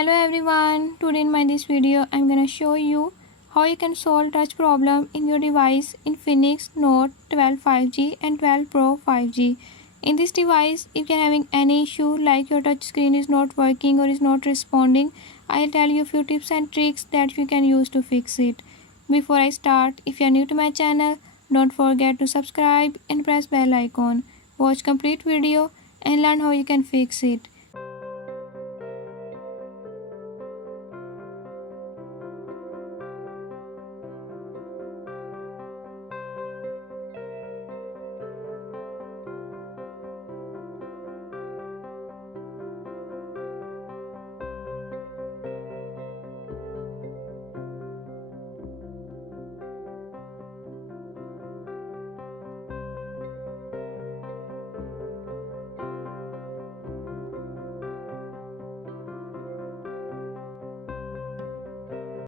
Hello everyone, today in this video I'm gonna show you how you can solve touch problem in your device Infinix Note 12 5G and 12 Pro 5G. In this device, if you're having any issue like your touch screen is not working or is not responding, I'll tell you a few tips and tricks that you can use to fix it. Before I start, if you're new to my channel, don't forget to subscribe and press bell icon. Watch complete video and learn how you can fix it.